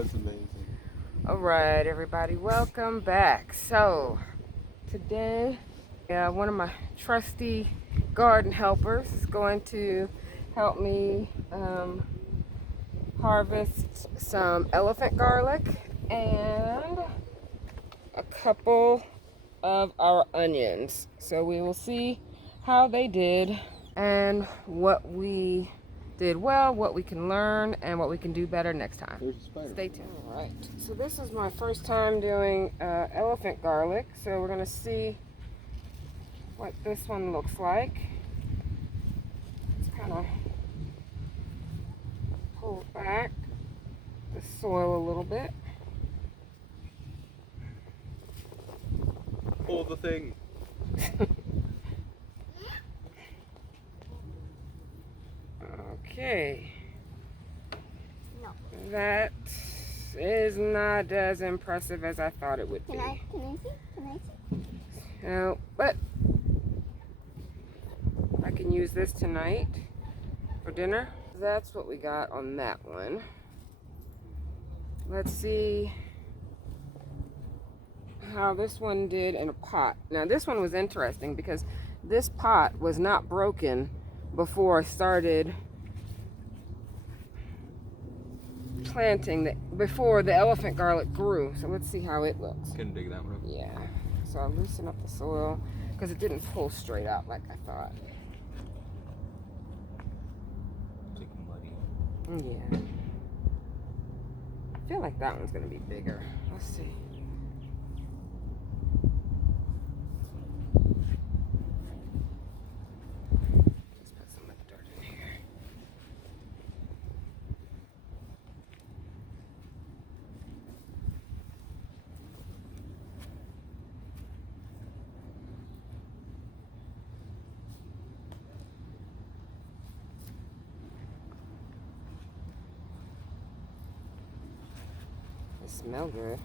That's amazing. All right, everybody, welcome back. So today, one of my trusty garden helpers is going to help me harvest some elephant garlic and a couple of our onions. So we will see how they did and what we did well, what we can learn, and what we can do better next time. Stay tuned. All right. So this is my first time doing elephant garlic. So we're gonna see what this one looks like. Let's kind of pull back the soil a little bit. Pull the thing. Okay. No. That is not as impressive as I thought it would be. Can I see? Can I see? No, but I can use this tonight for dinner. That's what we got on that one. Let's see how this one did in a pot. Now this one was interesting because this pot was not broken before I started planting, before the elephant garlic grew. So let's see how it looks. Can dig that one up. Yeah. So I'll loosen up the soil because it didn't pull straight out like I thought. It's like muddy. Yeah. I feel like that one's gonna be bigger. Let's see. Let's put some of the dirt in here. They smell good.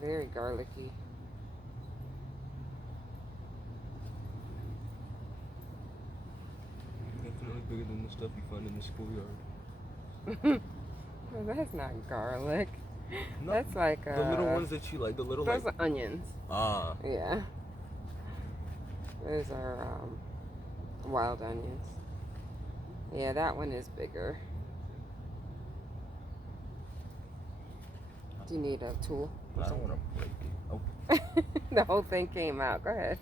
Very garlicky. Definitely bigger than the stuff you find in the schoolyard. Well, that's not garlic. No, That's like the little ones that you like, the little those like. are onions. Ah. Yeah. Those are wild onions. Yeah, that one is bigger. Do you need a tool? I don't want to break it. Oh. The whole thing came out. Go ahead.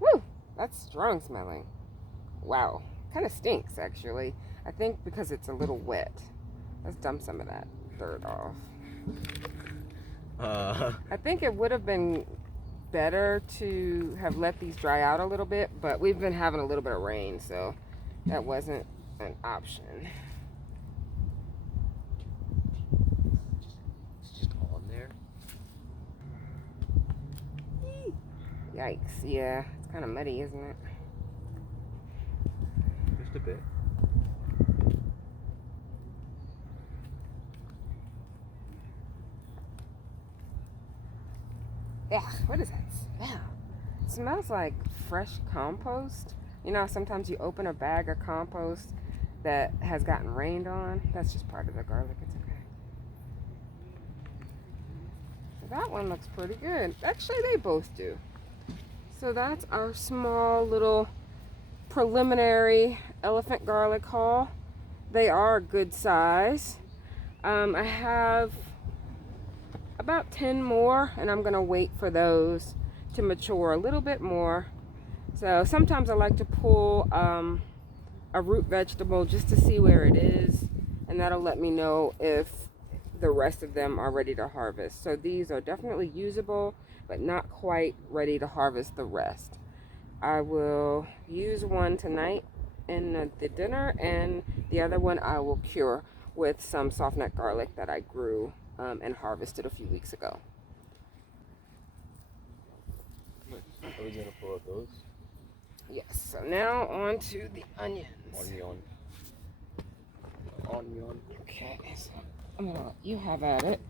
Woo! That's strong smelling. Wow. Kind of stinks, actually. I think because it's a little wet. Let's dump some of that dirt off. I think it would have been better to have let these dry out a little bit, but we've been having a little bit of rain, so that wasn't an option. It's just on there. Yikes. Yeah, it's kind of muddy, isn't it? Just a bit. Yeah, what is that smell? It smells like fresh compost. You know, sometimes you open a bag of compost that has gotten rained on. That's just part of the garlic. It's okay. So that one looks pretty good. Actually, they both do. So that's our small little preliminary elephant garlic haul. They are a good size. I have about 10 more, and I'm gonna wait for those to mature a little bit more. So sometimes I like to pull a root vegetable just to see where it is, and that'll let me know if the rest of them are ready to harvest. So these are definitely usable, but not quite ready to harvest the rest. I will use one tonight in the dinner, and the other one I will cure with some soft neck garlic that I grew and harvested a few weeks ago. Nice. Are we gonna pull out those? Yes, so now on to the onions. Onion. Okay, so I'm gonna let you have at it.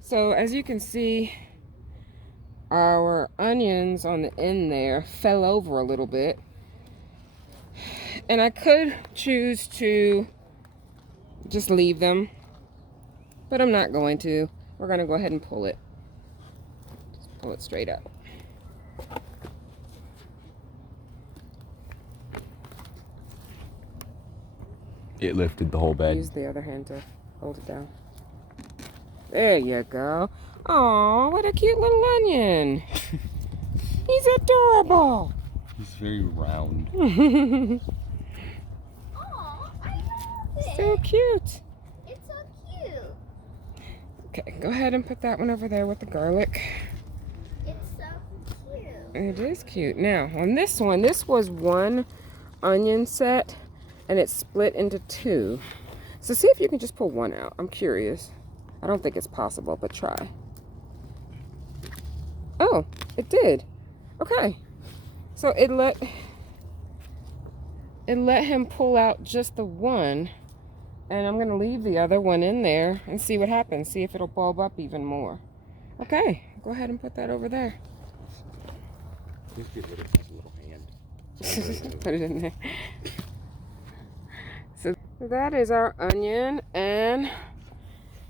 So as you can see, our onions on the end there fell over a little bit. And I could choose to just leave them. But I'm not going to. We're going to go ahead and pull it. Just pull it straight up. It lifted the whole bed. Use the other hand to hold it down. There you go. Oh, what a cute little onion. He's adorable. He's very round. Oh, I love it. So cute. It's so cute. Okay, go ahead and put that one over there with the garlic. It's so cute. It is cute. Now, on this one, this was one onion set, and it's split into two. So see if you can just pull one out. I'm curious. I don't think it's possible, but try. Oh, it did. Okay. So it let him pull out just the one, and I'm gonna leave the other one in there and see what happens. See if it'll bulb up even more. Okay, go ahead and put that over there. Please get rid of his little hand. Put it in there. So that is our onion and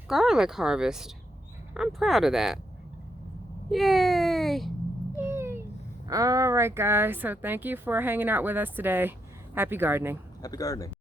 garlic harvest. I'm proud of that. Yay! Yay. All right, guys. So thank you for hanging out with us today. Happy gardening. Happy gardening.